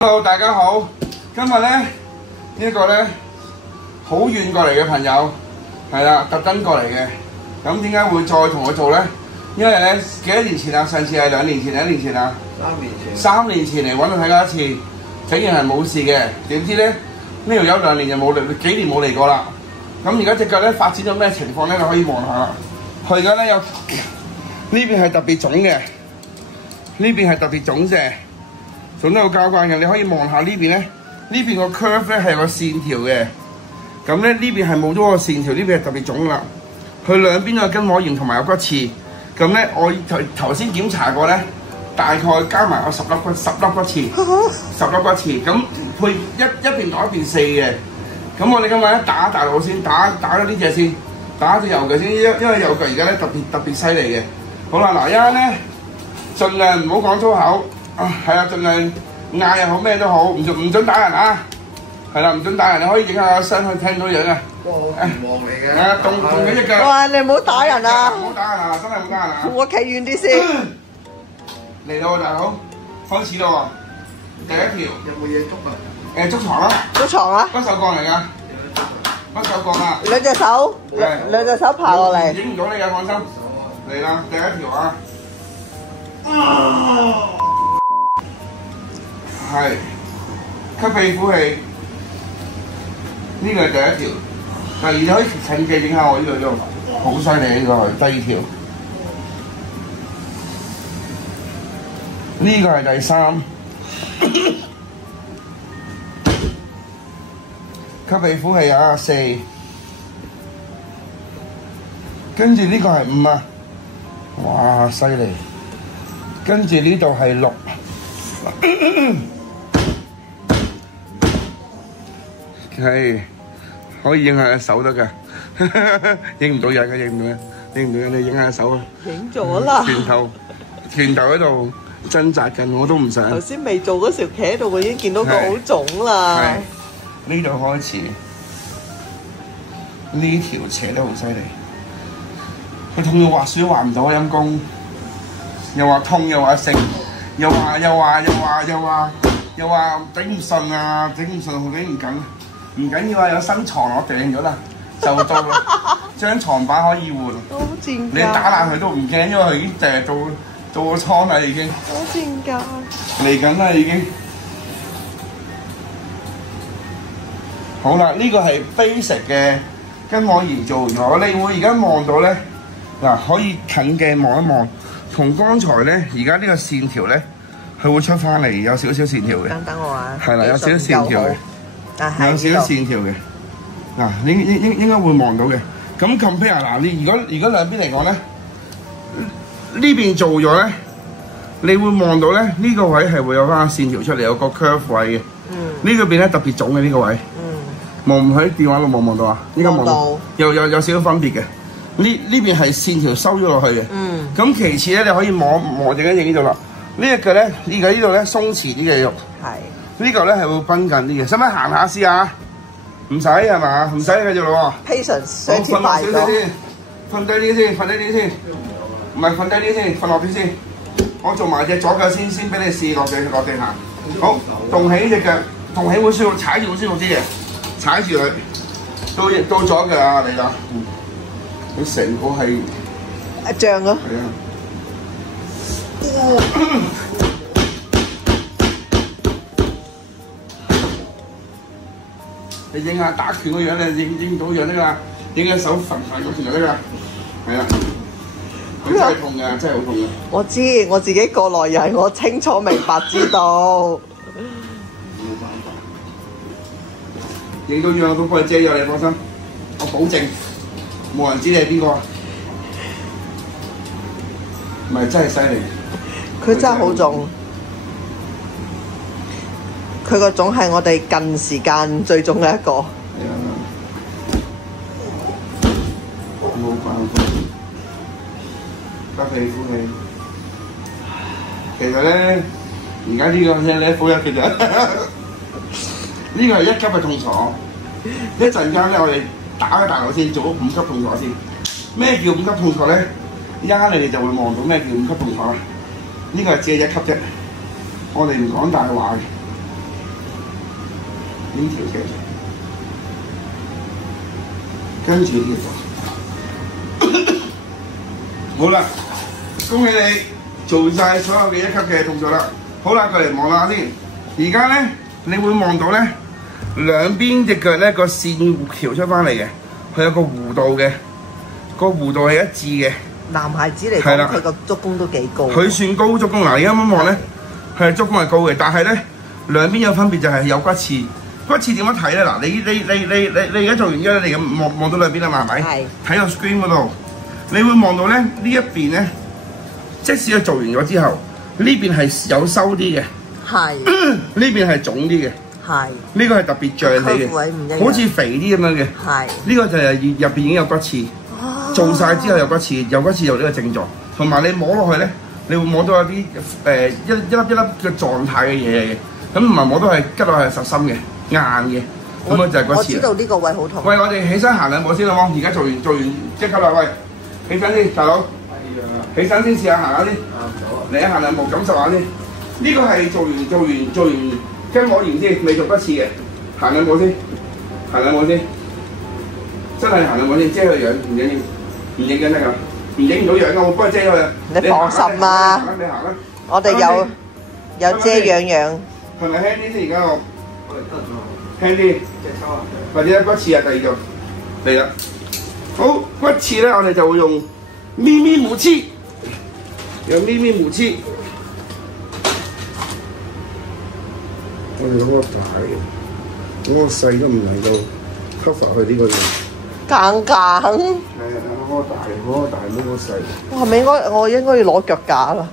Hello， 大家好。今日咧呢個咧好遠過嚟嘅朋友係啦，特登過嚟嘅。咁點解會再同我做咧？因為咧幾多年前啊？上次係2年前定1年前啊？3年前嚟揾佢睇過一次，竟然係冇事嘅。點知咧呢條友2年就冇嚟，幾年冇嚟過啦。咁而家隻腳咧發展咗咩情況咧？你可以望下啦。佢而家咧有呢邊係特別腫嘅，呢邊係特別腫嘅。腫得好交關嘅，你可以望下呢邊咧，呢邊個 curve 咧係有個線條嘅，咁咧呢邊係冇咗個線條，呢邊係特別腫啦。佢兩邊都有筋膜炎同埋有骨刺，咁咧我頭先檢查過咧，大概加埋有10粒骨刺，10粒骨刺，咁配一邊打一邊4嘅。咁我哋今日咧打大佬先，打咗呢隻先，打隻右腳先，因為右腳而家咧特別犀利嘅。好啦，嗱，一陣咧盡量唔好講粗口。係啊，盡量嗌又好咩都好，唔準打人啊！係啦，唔準打人，你可以影下個身去聽到樣啊！哇，好健旺嚟嘅！係啊，動幾隻腳！哇，你唔好打人啊！唔好打人啊！真係唔好打人啊！我企遠啲先。嚟到大佬，開始咯喎！第一條有冇嘢捉啊？捉床啦！捉床啊！不鏽鋼嚟㗎，不鏽鋼啊！兩隻手爬落嚟。影唔到你嘅，放心。嚟啦，第一條啊！係吸氣呼氣，呢個係第一條。第二條可以趁機影下我呢度都好犀利，呢個係第二條。呢個係第3。吸氣呼氣啊，4。跟住呢個係5啊，哇犀利！跟住呢度係6。係可以影下手得㗎，影唔到人嘅，影唔到人，你影下手啊！影咗啦！拳頭喺度掙扎緊，我都唔想。頭先未做嗰時企喺度，我已經見到佢好腫啦。係呢度開始，呢條斜得好犀利，佢痛到滑水滑唔到，陰公，又話痛又話食。又話頂唔順啊，頂唔順，頂唔緊，唔緊要啊，有新床我訂咗啦，就到啦，張床板可以換。好賤格！你打爛佢都唔驚，因為佢已經訂到個倉啦，已經。好賤格！嚟緊啦，已經。好啦，呢個係 basic 嘅筋膜炎做咗，你會而家望到咧，嗱可以近鏡望一望。同剛才咧，而家呢個線條咧，佢會出翻嚟，有少少線條嘅。等我啊！係啦，有少少線條嘅，有少少線條嘅。嗱，應該會望到嘅。咁 compare 嗱，你如果兩邊嚟講咧，呢邊做咗咧，你會望到咧呢個位係會有翻線條出嚟，有個 curve 位嘅。呢個邊咧特別腫嘅呢個位。望唔喺電話度望到啊？呢個望到。有少少分別嘅。呢邊係線條收咗落去嘅。咁其次咧，你可以望陣間影呢度啦。呢隻腳咧，而家呢度咧鬆弛啲嘅肉。係。呢個咧係會繃緊啲嘅。使唔使行下試下？唔使係嘛？唔使繼續咯喎。Patience 上次快咗。瞓低啲先，唔係瞓低啲先，瞓落啲先。我做埋隻左腳先俾你試落地行。好，動起隻腳，動起會舒服，踩住會舒服啲嘅。踩住佢，到左腳啊嚟啦。佢成個係一脹咯。係啊。你影下打拳個樣咧，影唔到樣得㗎，影下手揈個拳就得㗎。係啊，佢真係痛㗎，真係好痛㗎。我知，我自己過來人，我清楚明白知道。冇辦法，影到樣我都幫你遮咗，你放心，我保證。冇人知你係邊個，唔係真係犀利。佢真係好腫，佢個腫係我哋近時間最腫嘅一個。係啊，冇辦法，吸氣呼氣。其實咧，而家呢個咧level 1其實，呢個係1級嘅痛楚。一陣間咧，我哋打個大腦先，做咗5級痛楚先。咩叫5級痛楚咧？依家你哋就會望到咩叫5級痛楚啦。呢個係只係1級啫，我哋唔講大話嘅。邊條嘅？跟住呢個，好啦，恭喜你做晒所有嘅1級嘅動作啦。好啦，過嚟望下先。而家咧，你會望到咧兩邊隻腳咧個線翹出翻嚟嘅，佢有個弧度嘅，個弧度係一致嘅。男孩子嚟講，佢個足弓都幾高。佢算高足弓嗱，你啱啱望咧，係足弓係高嘅，但係咧兩邊有分別就係有骨刺。骨刺點樣睇咧？嗱，你而家做完之後，你咁望到兩邊啦嘛，係咪？係。睇個 screen 嗰度，你會望到咧呢一邊咧，即使佢做完咗之後，呢邊係有收啲嘅。係。呢邊係腫啲嘅。係。呢個係特別脹起嘅，好似肥啲咁樣嘅。係。呢個就係入邊已經有骨刺。做晒之後有骨刺，有骨刺有呢個症狀，同埋你摸落去咧，你會摸到有啲一粒嘅狀態嘅嘢嚟嘅，咁唔係摸到係吉落係實心嘅硬嘅，咁樣就係骨刺。我知道呢個位好痛。喂，我哋起身行兩步先好冇？而家做完即刻啦，喂，起身先，大佬，起身先試下行下先，嚟行兩步感受下先。呢個係做完跟摸完先，未做骨刺嘅，行兩步先，行兩步先，真係行兩步先，遮佢樣唔緊要。唔影緊得㗎，唔影唔到樣㗎，我幫你遮佢啊！你放心啦，你行啦，我哋有遮樣樣。係咪輕啲先？而家我輕啲，或者骨刺啊，第二種嚟啦。好，骨刺咧，我哋就會用咪咪母刺，有咪咪母刺。我哋攞個大嘅，嗰個細都唔能夠 cover 佢呢個嘢。硬。係啊，嗰個大，冇個細。我係咪我應該要攞腳架啦？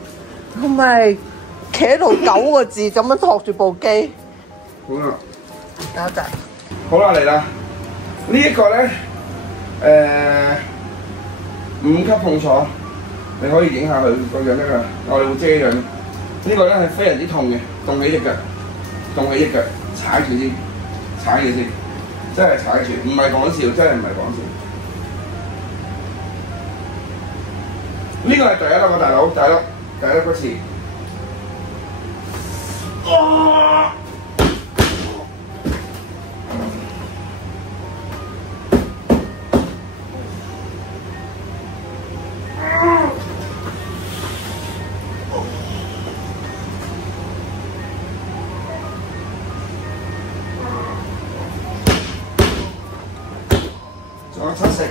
我咪企喺度9個字咁樣托住部機。好啦，多謝。好啦，嚟啦！呢一個咧，5級痛楚，你可以影下佢個樣得㗎。我哋會遮樣。呢個咧係非常之痛嘅，動起隻腳，踩住先。真係踩住，唔係講笑，真係唔係講笑。呢個係第一粒個大佬，第一粒骨刺。仲有7成。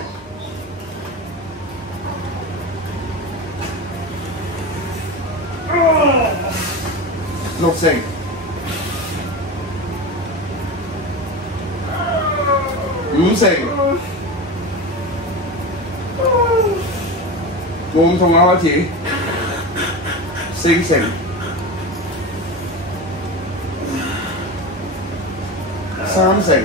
6成。5成。冇咁痛啦，開始。4成。3成。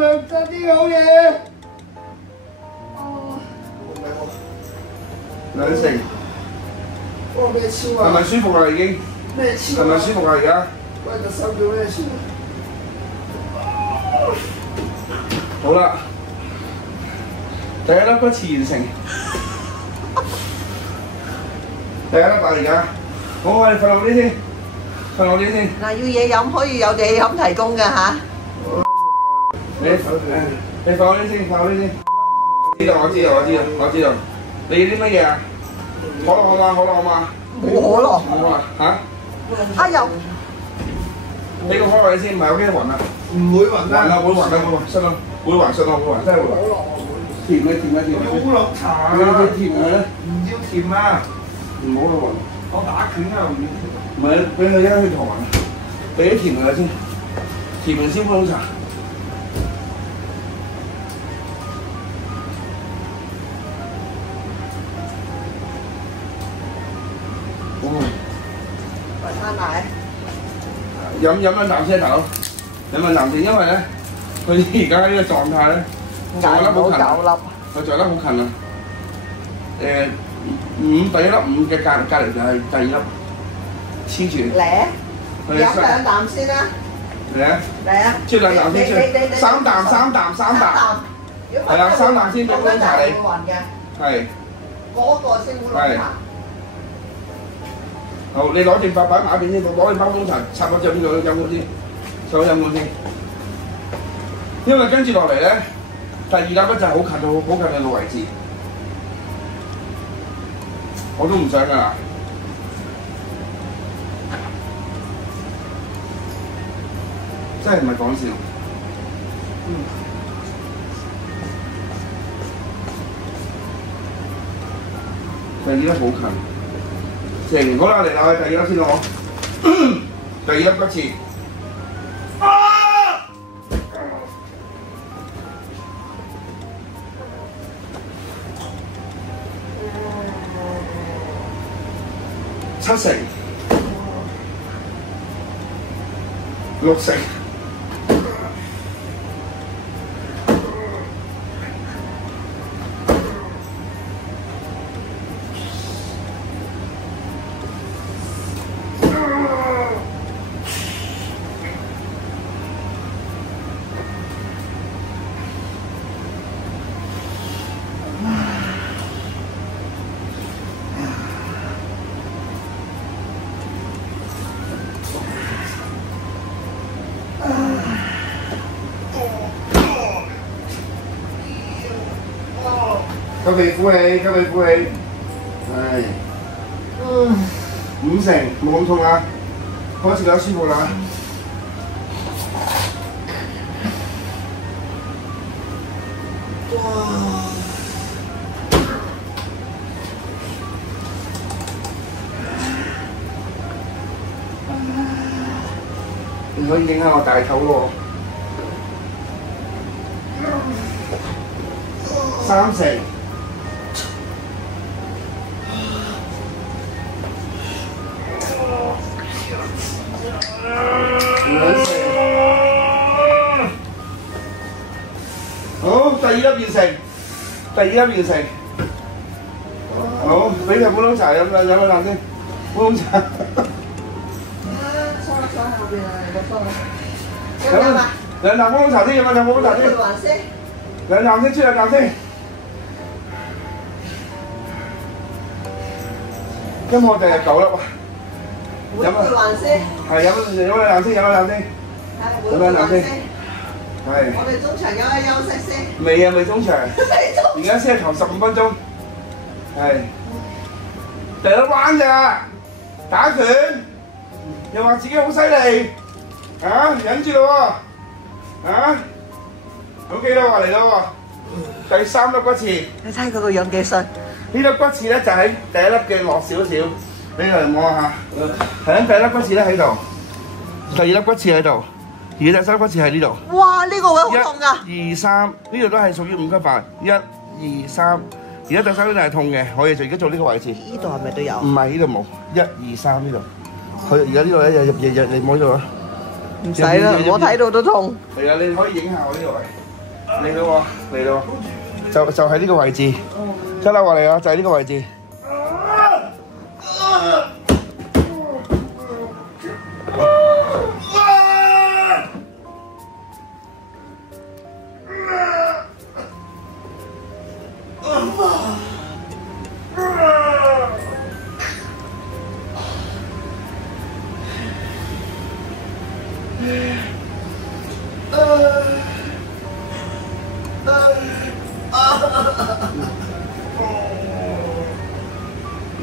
梁振啲好嘢。2成。哇！咩超啊？係咪舒服啦已經？咩超？係咪舒服啊而家？喂，隻手叫咩超？好啦，第一粒骨刺完成。第一粒大而家。好，我哋瞓落啲先，瞓落啲先。嗱，要嘢飲可以有嘢飲提供嘅嚇。你放啲先，放啲先。我知道。你要啲乜嘢啊？可樂嘛？冇可樂。冇啊？嚇？啊有。俾個可樂你先，唔係我驚暈啊。唔會暈啊！會暈，信我，會暈，真係會暈。甜嘅。可樂茶。你甜嘅咧？唔要甜啊！唔好去暈。我打拳啊！唔係，俾佢一去糖暈。俾啲甜嘅先，甜嘅先烏龍茶。維他奶。飲兩啖先，大佬。飲兩啖先，因為咧，佢而家呢個狀態咧，仲有粒好近， 9粒。佢仲有粒好近啊！5第一粒5嘅隔離就係第二粒黐住。嚟，佢飲2啖先啦。嚟啊！嚟啊！啜2啖先啜，3啖3啖3啖。係啊，3啖先俾烏龍茶你。係。嗰個先烏龍茶。好，你攞正法擺埋一邊先，攞你包烏龍茶插咗隻呢個飲咗先，手飲咗先。因為跟住落嚟咧，第二粒咧就係好近嘅個位置，我都唔想㗎啦。真係唔係講笑。第二粒好近，好啦，嚟啦，第二粒先攞，第二粒骨刺。7成、6成。吸鼻呼氣，係，5成，冇咁痛啦，開始有舒服啦。你可以影下我大頭喎，3成。好，第二粒完成，好，俾隻烏龍茶飲兩啖先，烏龍茶。收後邊啊，你個梳。兩啖烏龍茶先，飲兩啖烏龍茶先。兩啖先，出兩啖先。今我哋係9粒啊！飲啊！係飲兩啖先，飲兩啖先。係。我哋中場休息先。未啊，未中場。而家先係頭15分鐘。係。第一 round 咋？打拳，又話自己好犀利，啊，忍住咯喎，啊 ，OK 啦喎，嚟啦喎，第3粒骨刺。你睇佢個樣幾衰？呢粒骨刺咧就喺第一粒嘅落少少，你嚟摸下。係第一粒骨刺咧喺度，第2粒骨刺喺度。而第3粒骨刺喺呢度。哇！呢個位好痛㗎。1、2、3，呢度都係屬於5級範。1、2、3，而家第3粒就係痛嘅，我哋就而家做呢個位置。呢度係咪都有？唔係，呢度冇。1、2、3呢度。佢而家呢度咧日你摸呢度啊。唔使啦，我睇到都痛。係啊，你可以影下我呢度位。嚟咯喎，嚟咯喎，就喺呢個位置。得啦，我嚟啦，就係呢個位置。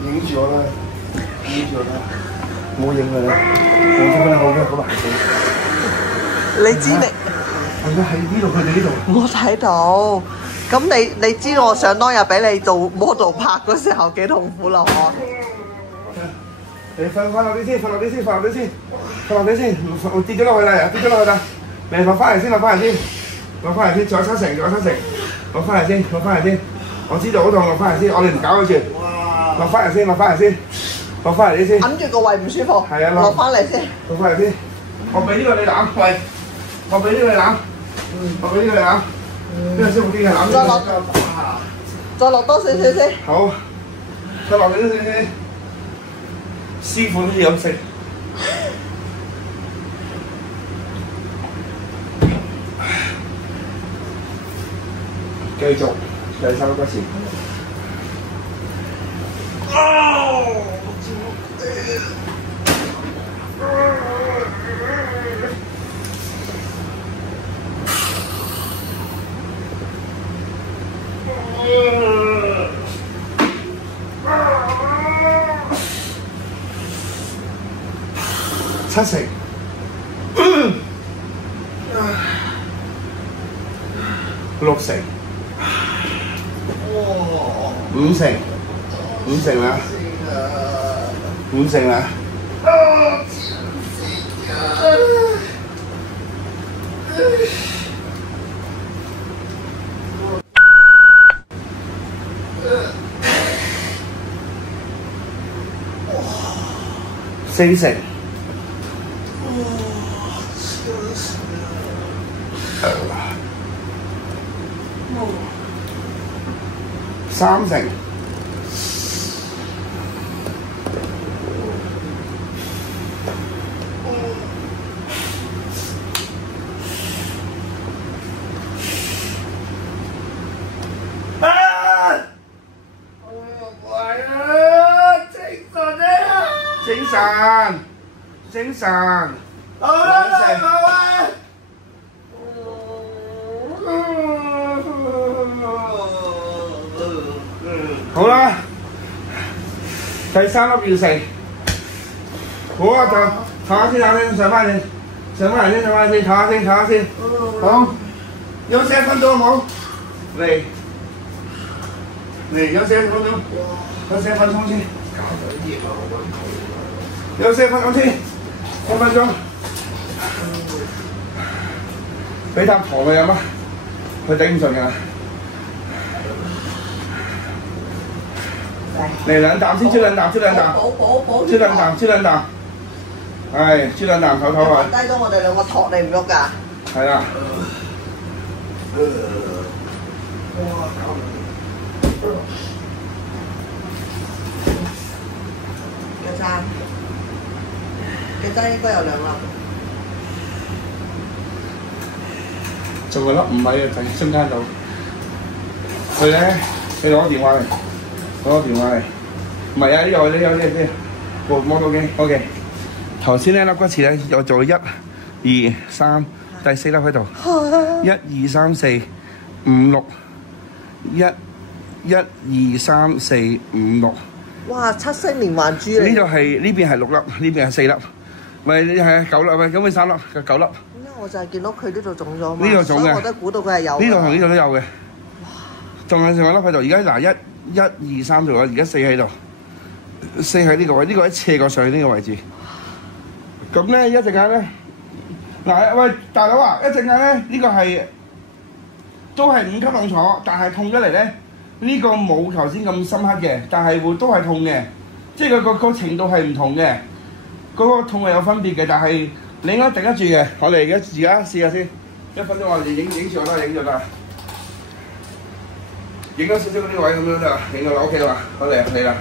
影住我啦，冇影佢啦，我真係好嘅，好難整。你知你？我而家喺呢度，佢哋呢度。我睇到，咁你知我上當日俾你做 model 拍嗰時候幾痛苦啦，我。你瞓落啲先，我跌咗落去啦，你落翻嚟先，仲有7成，落翻嚟先，我知道好痛，落翻嚟先，我哋唔搞佢住，落翻嚟先，揞住個胃唔舒服，係啊，落翻嚟先，我俾呢個你攬，喂，我俾呢個你攬，呢個師傅機嘅攬再落多少少先。好，再落少少先。師傅都要飲食。繼續第3個骨刺。7成，6成，5成，5成啦，5成啦。4成。3成。精神，好啦，好啦，第3粒要食，好啊，就唞下先，上翻嚟先，唞下先，好，休息1分鐘好冇？嚟，休息1分鐘，先。休息1分鐘先，1分鐘。俾啖糖佢飲啊，佢頂唔順㗎。嚟2啖先，啜2啖，啜2啖。係，啜2啖，唞佢。低咗我哋兩個托你唔喐㗎。係啦。記得應該有2粒。仲有粒唔係啊，就中間度。佢咧，你攞電話嚟，唔係啊，呢個摸到嘅 ，OK。頭先呢粒骨刺咧，有做1、2、3，第4粒喺度。1、2、3、4、5、6。1、2、3、4、5、6。哇！7星連環珠嚟。呢邊係6粒，呢邊係4粒。咪係9粒，咪咁咪3粒，9粒。因為我就係見到佢呢度腫咗嘛，呢度腫嘅，所以我都估到佢係有。呢度同呢度都有嘅。仲有2粒喺度，而家嗱1、2、3度，而家4喺度，4喺呢個位，呢個位斜過上呢個位置。咁咧一陣間咧，嗱喂大佬啊，一陣間咧呢個係都係5級痛楚，但係痛咗嚟咧，呢個冇頭先咁深刻嘅，但係都係痛嘅，即係個程度係唔同嘅。嗰個痛係有分別嘅，但係你應該頂得住嘅。我哋而家試下先，1分鐘我哋影住我啦，影咗啦，影咗少少嗰啲位咁樣啦，影到啦 OK 啦，好嚟啦，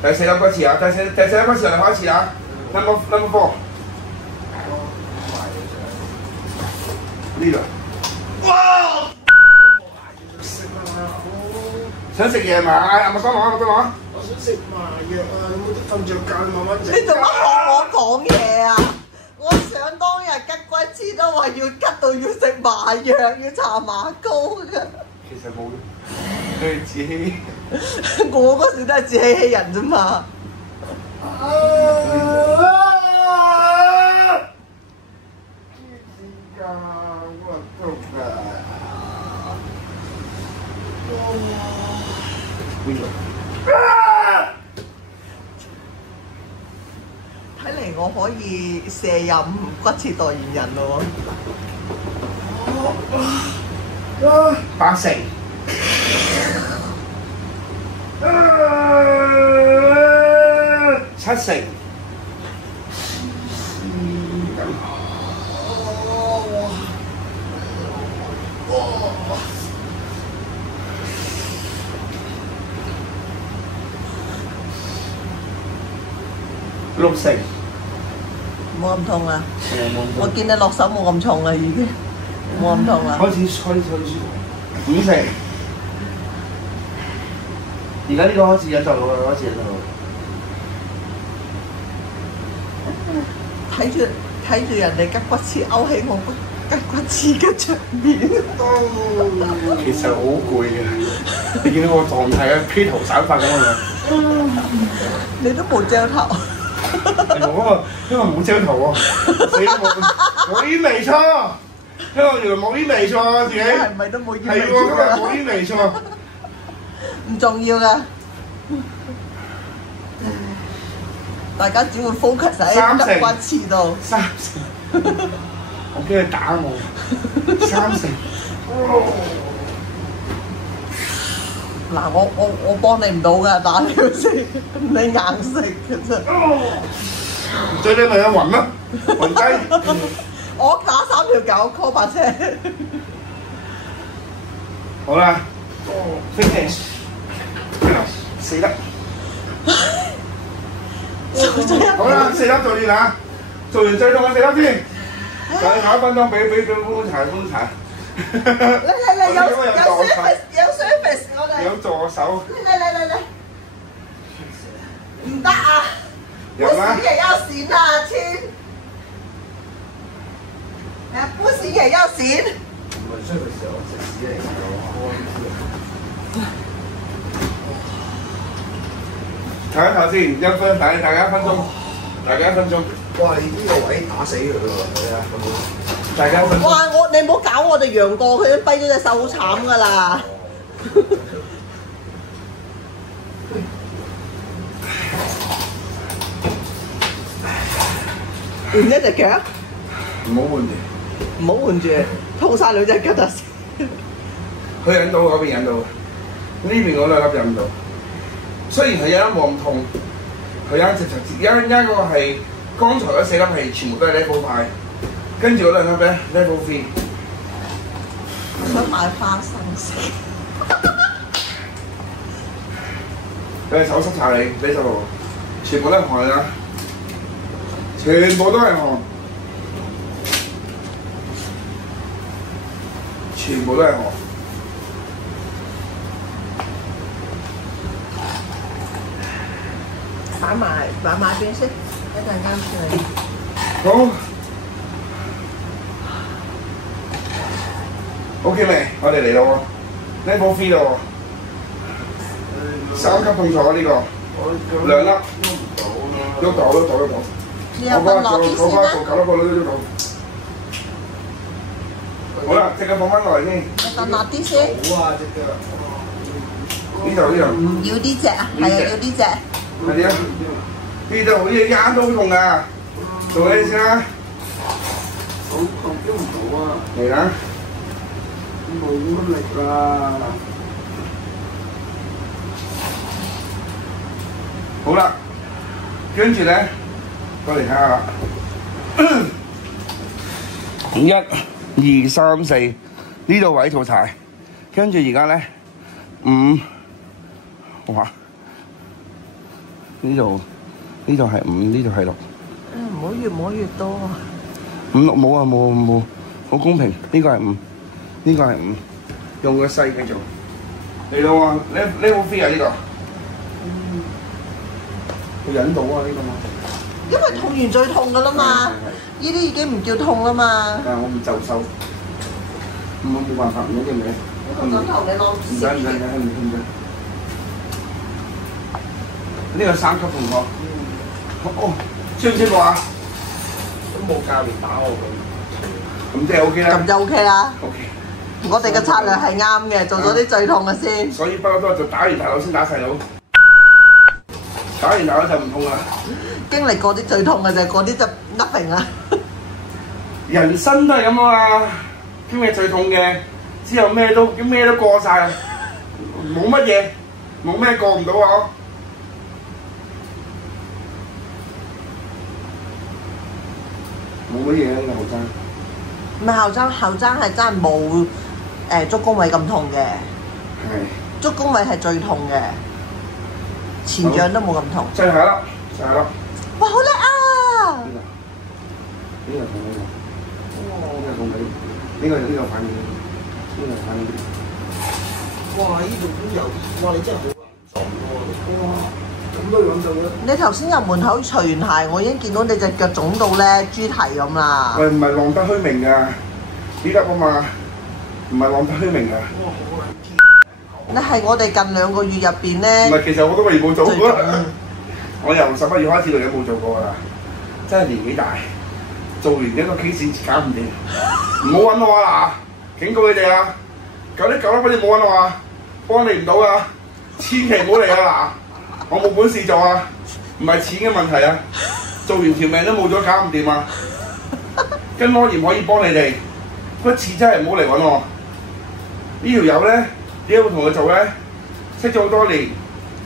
第4粒骨刺啊，第4粒骨刺我哋開始啊 ，number 4，呢度，哇！想食嘢嘛？阿麥當勞。我想食麻藥啊！有冇得瞓著覺慢慢食？你做乜學我講嘢啊？我想當日吉骨刺都話要吉到要食麻藥，要搽麻膏㗎。其實冇，佢係自欺。我嗰時都係自欺欺人啫嘛。睇嚟我可以卸任骨刺代言人咯喎。8成。7成。60成，冇咁痛啦。係啊冇咁我見你落手冇咁重啦，已經冇咁痛啦。開始舒服，5成。而家呢個開始忍就到啦，開始忍就到。睇住人哋吉骨刺勾起我吉骨刺嘅場面。其實好攰嘅，你見到我狀態啊，披頭散髮咁樣。你都冇遮頭。我因為冇遮頭喎，死冇煙味錯，因為原來冇煙味錯自己。係咪都冇煙係喎，今日冇煙味錯。唔重要㗎。大家只會 focus 喺吉骨刺度。3成，我驚佢打我。3成。嗱，我幫你唔到㗎，打你嗰時你硬食嘅啫。最尾咪有暈咯，暈低。我打3條狗 call 把車。好啦，finish，死得。好啦，4粒做完啦，做完最痛嘅4粒先。再搞1分鐘，俾觀察。嚟，有 service 我哋。有助手。嚟，唔得啊！有啦。不行也要錢啊，親。不行也要錢。唔係 service 我食屎嚟㗎，唞一唞先，1分，大家1分鐘，大家1分鐘。哇！你呢個位打死佢喎，係啊，大家1分鐘。哇！你唔好搞我哋楊過，佢都跛咗隻手好慘㗎啦。換一隻腳？唔好換住。唔好換住，通晒兩隻腳就死。佢引到嗰邊引到，呢邊嗰2粒引唔到。雖然係有一冇咁痛，佢有一直嗰個係剛才嗰4粒係全部都係 level 派，跟住嗰2粒咧 level 3。想買花生食。佢手濕晒你手度，全部都係汗啦，全部都係汗，全部都係汗。擺埋邊先，一陣間先嚟。好 ，OK 未？我哋嚟咯喎 ，level 3咯喎，3級痛楚呢個，2粒，喐到。你有份落啲先啦。搞多個都到。好啦，即刻放翻落嚟先。有份落啲先。好啊，隻腳。呢度。唔要呢隻啊，係啊，要呢隻。係點啊？呢度好似啱都好痛㗎，做呢先啦。好痛都唔到啊！嚟啦！冇乜力啦。好啦，跟住咧，過嚟睇下啦。1、2、3、4呢度位做柴，跟住而家咧5，哇！呢度係5，呢度係6。唔好越多啊5、6冇啊冇，好公平。呢個係5，呢個係5，用個細繼續嚟到啊！level 3啊呢個。佢引到啊呢個嘛。因為痛完最痛㗎啦嘛，呢啲已經唔叫痛啦嘛。但係我唔就手，冇辦法，唔好嘅咩。我個枕頭你攞唔使。呢個3級痛楚。哦，舒唔舒服啊？都冇教練打我佢。咁即係 OK 啦。咁就 OK 啦。 OK。我哋嘅策略係啱嘅，做咗啲最痛嘅先。所以不嬲都係就打完大佬先打細佬，打完大佬就唔痛啦。經歷過啲最痛嘅就係嗰啲就 nothing 啦。人生都係咁啊嘛，經歷最痛嘅，之後咩都過晒，冇乜嘢，冇咩過唔到啊！冇乜嘢啊！呢個後生。唔係後生係真係冇足弓位咁痛嘅，係。足弓位係最痛嘅，前掌都冇咁痛。最後一粒，最後一粒。哇，好叻啊！呢個同呢個，呢個共你，呢個反應，呢個反應。哇！呢度都有，哇！你真係好難做喎，哇！咁都樣做嘅。你頭先入門口除完鞋，我已經見到你隻腳腫到咧豬蹄咁啦。喂，唔係浪得虛名㗎，呢粒啊嘛，唔係浪得虛名㗎。哇！好撚堅。你係我哋近2個月入邊咧，唔係，其實我都未冇做過。最腫我由11月開始到而家冇做過㗎啦，真係年紀大，做完一個 case 搞唔掂，唔好揾我啊！警告你哋啊！九粒嗰啲冇揾我啊，幫你唔到啊！千祈唔好嚟啊嗱，我冇本事做啊，唔係錢嘅問題啊，做完條命都冇咗，搞唔掂啊！跟安嚴可以幫你哋，一次真係唔好嚟揾我。呢條友咧，點解會同佢做咧？識咗好多年。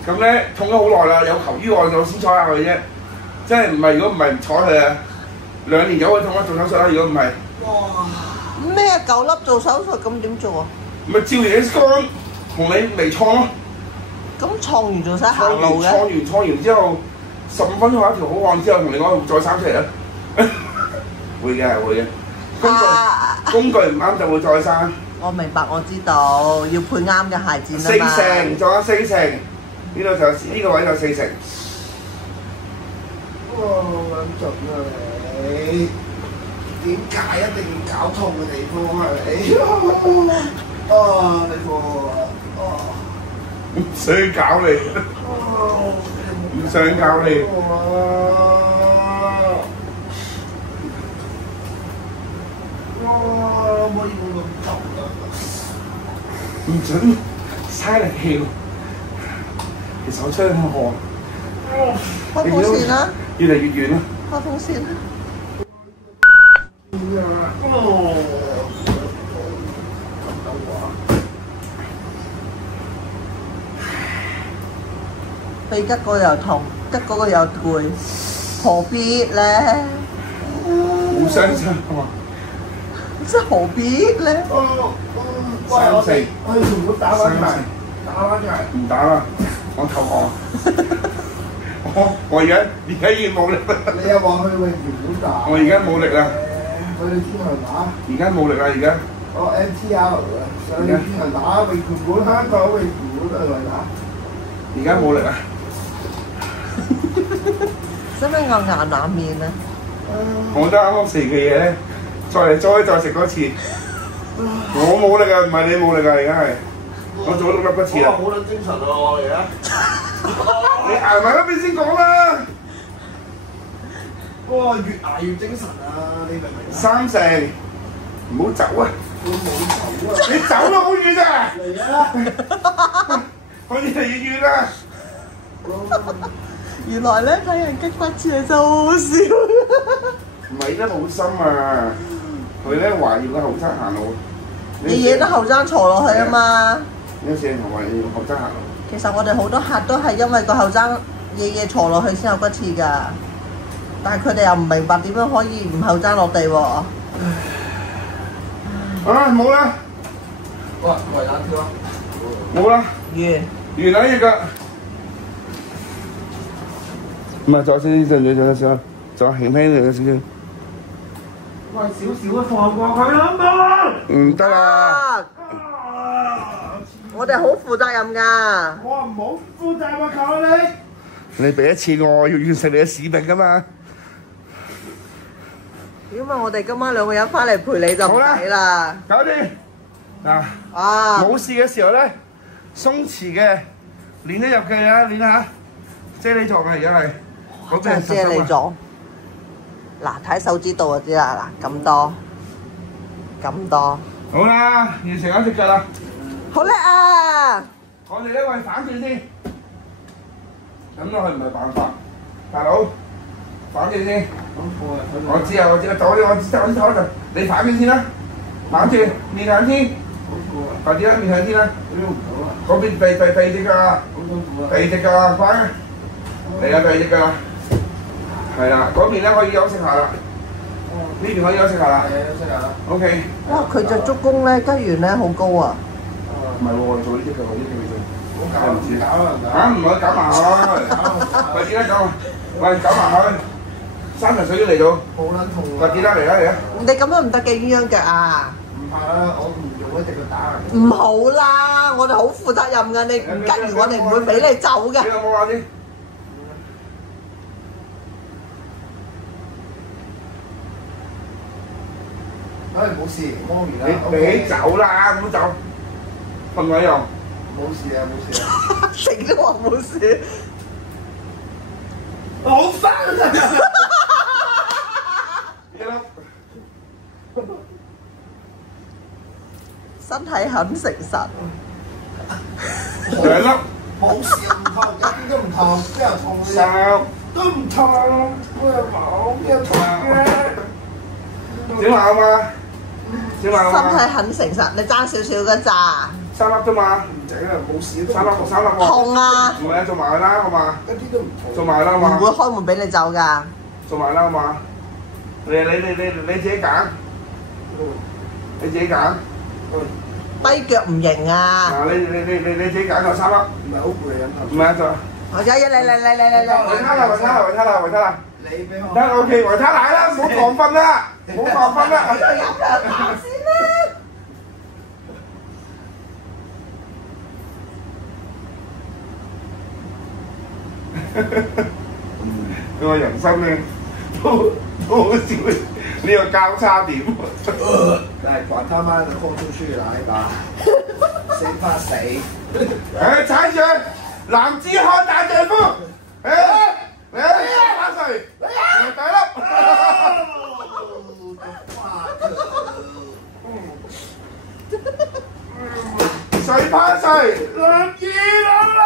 咁咧痛咗好耐啦，有求於我就先睬下佢啫，真係唔係，如果唔係唔睬佢啊，2年有佢痛啦，做手術啦，如果唔係。哇！咩9粒做手術咁點做啊？咪照完 X 光同你微創咯。咁創完做使行路嘅？創完之後15分鐘後一條好漢之後，同你講再生出嚟啦。會嘅會嘅，工具唔啱就會再生。我明白，我知道要配啱嘅鞋墊啊嘛。4成，仲有4成。呢度就呢個位就4成。哇！好撚盡啊你！點解一定要搞痛嘅地方啊你？啊你個唔想搞你，唔想搞你。哇！可以冇咁急啊！唔準嘥力氣。其手出汗，開風扇啦，越嚟越遠啦。開風扇啦。鼻吉嗰個又痛，吉嗰個又攰，何必咧？互相傷害。即係何必咧？喂，我哋唔好打翻埋，打翻出嚟。唔打啦，我投降。我而家已經冇力啦。你又話去泳池唔好打？我而家冇力啦。去天台打？而家冇力啦，而家。我 NTR 嘅，上天台打泳池館，香港泳池館都係嚟打。而家冇力啦。使唔使咬牙冷面啊？我得啱啱食嘅嘢咧，再食多次。我冇力啊，唔係你冇力啊，而家係。我做咗6粒一次啦。好撚精神啊！我而家。你捱埋嗰邊先講啦。哇！越捱越精神啊！你明唔明3成，唔好走啊！我冇走啊！你走都好遠啊！嚟啊！我越嚟越遠啦。原來咧睇人激骨刺係真好好笑。唔係得好深啊！佢咧話要個後生行路。你惹得後生坐落去啊嘛！有時同話要後生行路。其實我哋好多客都係因為個後生夜坐落去先有骨刺㗎，但係佢哋又唔明白點樣可以唔後生落地喎。冇啦，喂，圍打跳啊！冇啦，完啦呢個。唔係，再再輕輕少少。喂，少少啊，放過佢啦嘛！唔得啦！我哋好負責任㗎。我話唔好負責啊，求你！你俾一次我，要完成你嘅使命㗎嘛。如果唔係我哋今晚2個人翻嚟陪你就唔抵啦。搞掂嗱，冇事嘅時候咧，鬆弛嘅練得入嘅啊，練下啫喱狀嘅而家係，嗰真係啫喱狀。嗱，睇手指度就知啦。嗱，咁多，咁多。好啦，完成一隻腳啦。好叻啊！我哋呢位反轉先，咁落去唔係辦法，大佬反轉先。我知啊，我知啊，走，你反轉先啦，反轉面向天，快啲啦，面向天啦。嗰邊第二隻腳啊，第二隻腳啊，快啊！嚟啦，第二隻腳啦。係啦，嗰邊咧可以休息下啦，呢邊可以休息下啦。係啊，休息下啦。OK。哇！佢隻足弓咧，吉完咧好高啊！唔係喎，做呢隻腳，呢隻腳。唔好搞啦，唔搞啦，嚇唔好搞埋我，快啲啦，搞。喂，走埋去，三條水魚嚟到，好撚痛喂，記得嚟啦嚟啦！你咁樣唔得嘅鴛鴦腳啊！唔怕啦，我唔用一隻腳打人。唔好啦，我哋好負責任㗎，你唔跟住我哋唔會俾你走嘅。你有冇話先？唉，冇事，摸完啦。你走啦，咁走，瞓位又。冇事啊，冇事啊。成都話冇事。好翻啊！一粒。身體很誠實。兩粒。冇事唔痛，一啲都唔痛，邊有痛嘅？三。都唔痛，我又冇邊有痛嘅？點話啊嘛？點話啊嘛？身體很誠實，你爭少少㗎咋？三粒啫嘛。唔整啊，冇事都三粒喎。痛啊！唔係啊，做埋啦，好嘛？一啲都唔痛。做埋啦，好唔嘛？會開門俾你走㗎。做埋啦，好嘛？你自己揀，你自己揀。跛腳唔型啊！嗱，你自己揀咗三粒。唔係好攰啊，唔係啊，就。我有嘢嚟，維他啦。你俾我。得 OK，維他奶啦，唔好狂瞓啦，唔好狂瞓啦。飲兩啖先啦。我人生咧都好少呢個交叉點。來，管他媽的豁出去來吧，誰怕誰？誒，踩住男子漢大丈夫，嚟打誰？第一粒。誰怕誰？男兒兩難。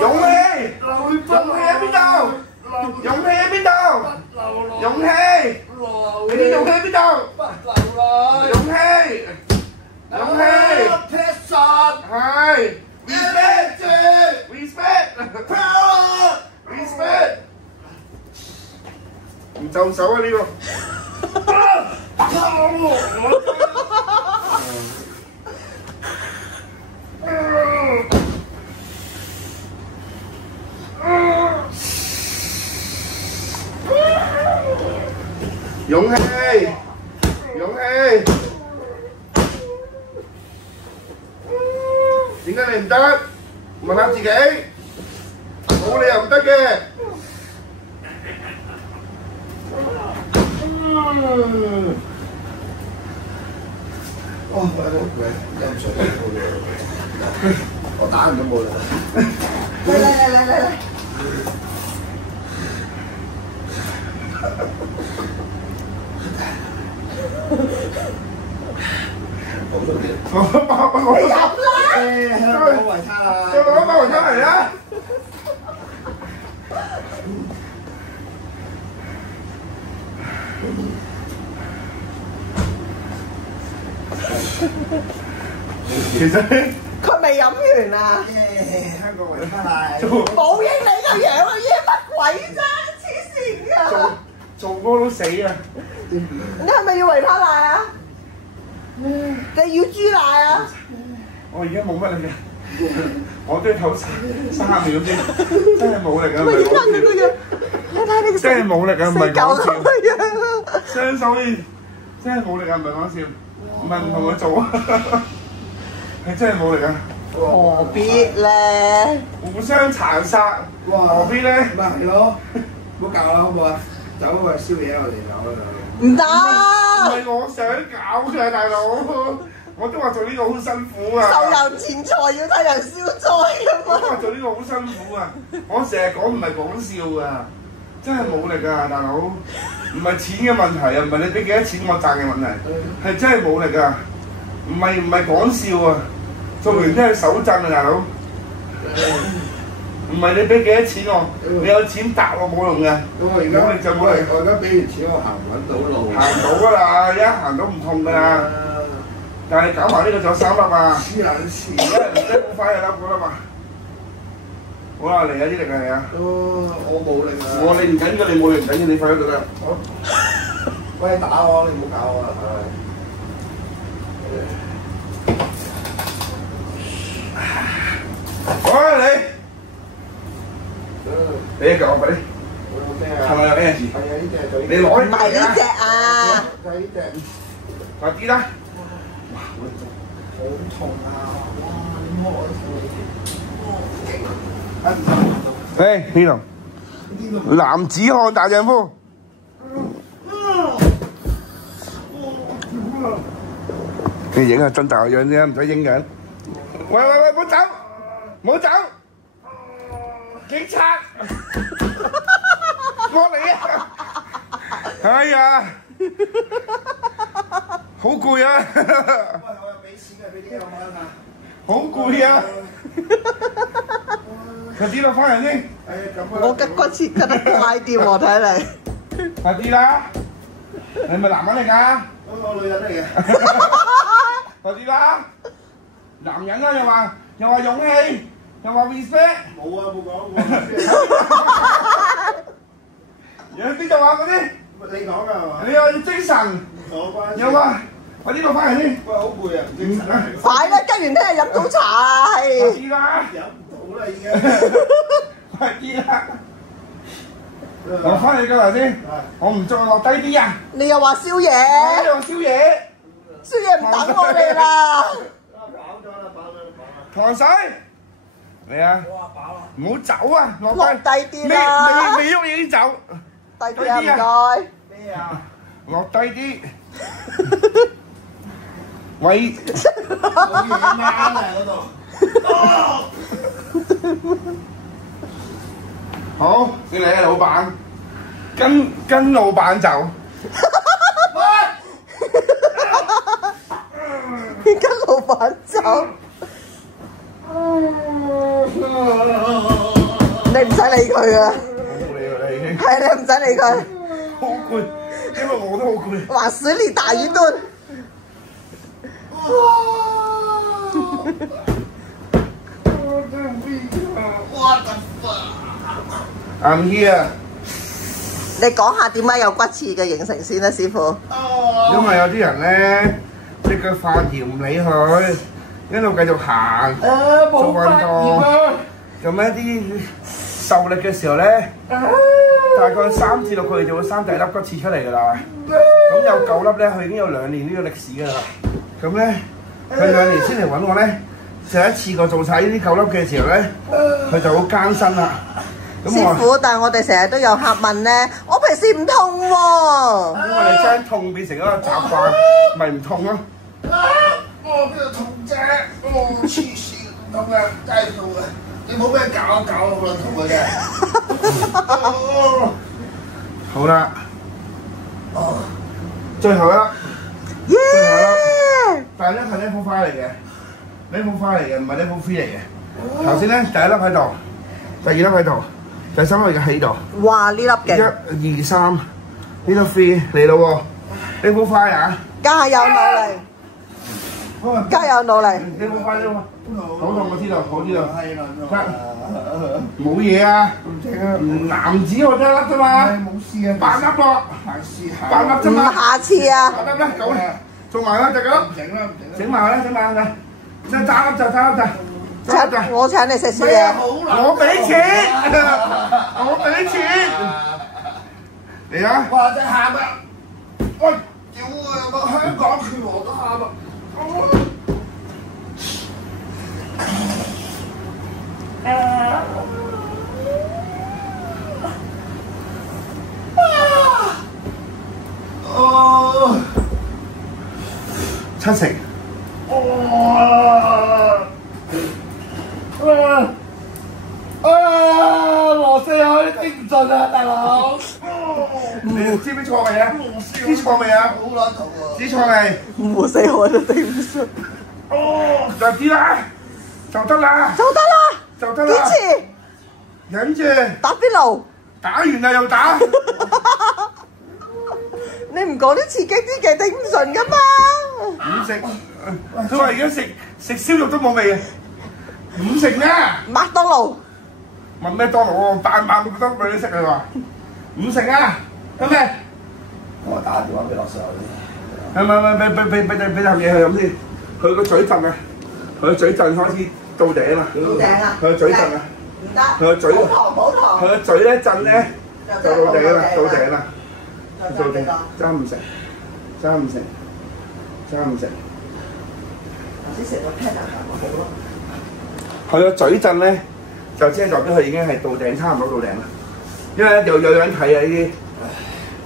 勇氣喺邊度？勇氣喺邊度？勇氣，你啲勇氣喺邊度？勇氣，踢實係 respect，唔就手啊呢個。勇氣，點解你唔得？問下自己，冇理由唔得嘅。哦，飲水冇嘢，我打人都冇啦。嚟。我飲啦！冇維他啦，再攞包維他嚟啦！其實咧，佢未飲完啊！香港維他奶。冇應你個樣啊！嘢乜鬼啫？黐線㗎！做歌都死啊！你係咪要維他奶啊？你要豬奶啊？我而家冇乜力嘅，我都係唞3秒先，真係冇力啊！唔係講笑，你睇你個真係冇力啊！唔係講笑，樣。雙手真係冇力啊！唔係講笑，唔係唔同佢做啊，係真係冇力啊！何必咧？互相殘殺，何必咧？唔係咯，唔好搞啦，好唔好啊？走啊！宵夜我哋走啦。唔得！唔係我想搞嘅，大佬，我都話做呢個好辛苦啊！受人錢財要替人消災㗎我都話嘛！做呢個好辛苦啊！我成日講唔係講笑啊，真係冇力啊，大佬！唔係錢嘅問題啊，唔係你俾幾多錢我賺嘅問題，係真係冇力啊！唔係講笑啊！做完真係手震啊，大佬！唔係你俾幾多錢我，你有錢答我冇用嘅。咁我而家我而家俾完錢，我行唔揾到路。行到㗎啦，一行到唔痛㗎啦。但係搞埋呢個仲有3粒啊！黐撚線！唔得好快就甩嗰粒嘛。好啦，嚟啊！啲力啊嚟啊！我冇力啊！你唔緊要，你冇力唔緊要，你快啲就得。好，喂，打我，你唔好搞我啦！好啊你！俾一嚿我俾，係咪有 energy？係啊，呢隻就你攞唔係呢隻啊，就係呢隻。快啲啦！哇！好痛啊！哇！你摸我都痛。誒，呢度男子漢大丈夫。你影下真大個樣啫，唔使影人。喂，唔好走，唔好走！警察，我嚟啊！哎呀，好攰啊！喂，我又俾錢嘅，俾啲嘢我買下。好攰啊！快啲啦，翻嚟先。誒咁啊！我嘅骨切吉得快啲喎，睇嚟。快啲啦！你咪男人嚟㗎？我女人嚟嘅。快啲啦！男人啦，又話勇氣，又話 respect。冇啊，冇講過。有邊度話嗰啲？你講㗎係嘛？你又要精神，我關。又話快啲落翻嚟先。喂，好攰啊，唔精神。快啦，跟完聽日飲早茶啊，快係。啲啦！飲唔到啦已經。快啲啦！我翻嚟過嚟先，我唔再落低啲啊！你又話宵夜，我又宵夜，宵夜唔等我哋啦。飽咗啦，飽啦。糖水嚟啊！哇，飽啦！唔好走啊！落落低啲啦，未喐已經走，低啲啊，唔該。咩啊？落低啲。喂，冇嘢啱啊嗰度。好，你嚟啊，老闆，跟老闆走。跟老闆走，你唔使理佢啊，係你唔使理佢，好攰，因為我都好攰。往死裡打一頓。I'm here。你講下點解有骨刺嘅形成先啦，師傅。因為有啲人咧，隻腳發炎唔理佢，一路繼續行做運動，咁一啲受力嘅時候咧，大概3至6個月就會生第一粒骨刺出嚟㗎啦。咁有9粒咧，佢已經有2年呢個歷史㗎啦。咁咧，佢2年先嚟揾我咧，就一次過做晒呢啲9粒嘅時候咧，佢就好艱辛啦。師傅，但係我哋成日都有客問咧，我平時唔痛喎。咁我哋將痛變成一個習慣，咪唔痛咯。我邊度痛啫？黐線咁嘅，真係痛嘅。你冇咩搞好撚痛嘅啫。好啦，最後啦，耶！但係咧係level 5嚟嘅，level 5嚟嘅，唔係level 3嚟嘅。頭先咧第1粒喺度，第2粒喺度，第3粒喺度。哇！呢粒勁， 1、2、3，呢粒 3嚟咯喎，level 5啊！加油努力，加油努力。level 5咯，好痛我知道，好知道。係啦，冇嘢啊，男子我得一粒啫嘛，冇事啊8粒喎，8粒啫唔嘛，下次啊， 8粒啦，9粒，做埋啦，就咁，整啦，整埋啦，整埋啦，就揸粒就揸粒就，揸粒就。我請你食宵夜。我俾錢，我俾錢，嚟啊！哇！真喊啊！喂，屌啊！個香港拳王都喊啊！7成。羅四海你頂唔順啊，大佬！你知唔知錯未啊？知錯未啊？好撚痛啊！知錯未？唔死我都頂唔順。就知啦，就得啦，就得啦，就得啦，堅持忍住，打邊爐。打完啦又打。你唔講啲刺激啲嘅頂唔順噶嘛？唔食，佢話而家食燒肉都冇味啊！唔食咩？麥當勞。問咩當勞喎？扮麥當勞俾你食佢話，唔食啊！得咩？我打電話俾羅 Sir。唔俾啖嘢佢飲先。佢個嘴震啊！佢個嘴震開始到頂啦。到頂啦佢個嘴震啊！唔得。佢個嘴，補佢個嘴咧震咧就到頂啦，到頂啦，到頂。爭唔成，爭唔成，爭唔成。頭先食個 panel 好咯。佢個嘴震咧，就即係代表佢已經係到頂，差唔多到頂啦。因為有人睇啊呢啲，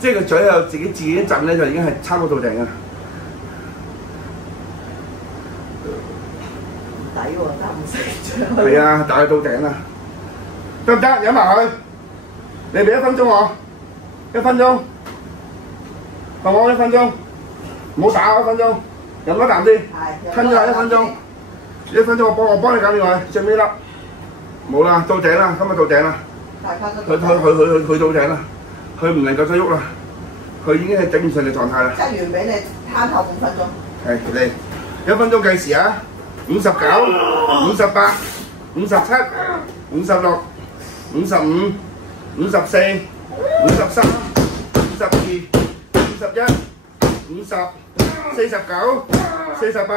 即係個嘴有自己震咧，就已經係差唔多到頂啦。抵喎，得唔食。係啊，但係到頂啦，得唔得？飲埋佢，你俾1分鐘我，1分鐘，好冇？1分鐘，唔好打我1分鐘，飲多啖先，吞咗1分鐘，1分鐘我幫你搞掂佢，最尾粒，冇啦，到頂啦，今日到頂啦，佢到頂啦，佢唔能夠再喐啦，佢已經係頂唔順嘅狀態啦。跟完俾你攤後5分鐘。係你1分鐘計時啊！59、58、57、56、55、54、53、52、51、50、49、48、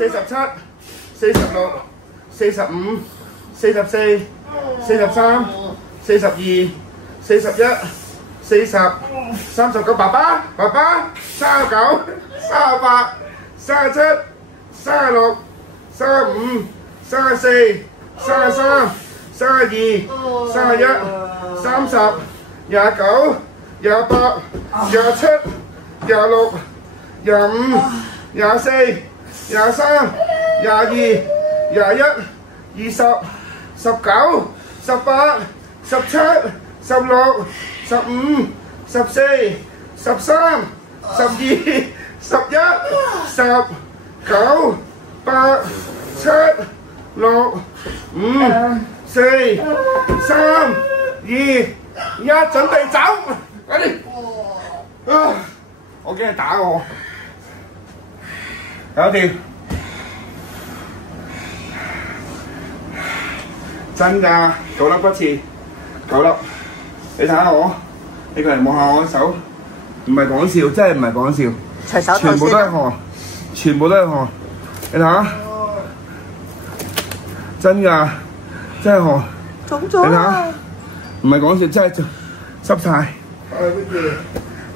47、46、45、44、43、42、41、40、39，爸爸39、38、37、36、35、34、33、32、31、30、29、28、27、26、25、24、23、22、21、20、19、18、17、16、15、14、13、12、11、10、9、8、7、6、5、4、3、2、1，準備走，快啲！我驚你打我，搞掂，真㗎，9粒骨刺，9粒，你睇下我，你過嚟摸下我手，唔係講笑，真係唔係講笑，齊手全部都係汗，全部都係汗，你睇下，真㗎，真係汗，腫咗啦，唔係講笑，真係濕晒。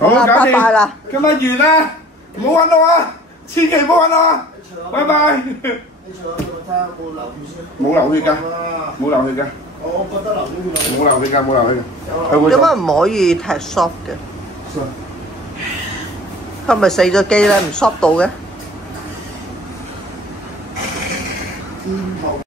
好，搞拜拜啦，今日完啦，唔好揾我啊，千祈唔好揾我啊，拜拜。你除咗睇下有冇流血先？冇流血㗎，冇流血㗎，我覺得流血冇流血㗎，冇流血㗎。佢會點解唔可以踢 soft 嘅？佢咪死咗機咧，唔 soft 到嘅？肩頭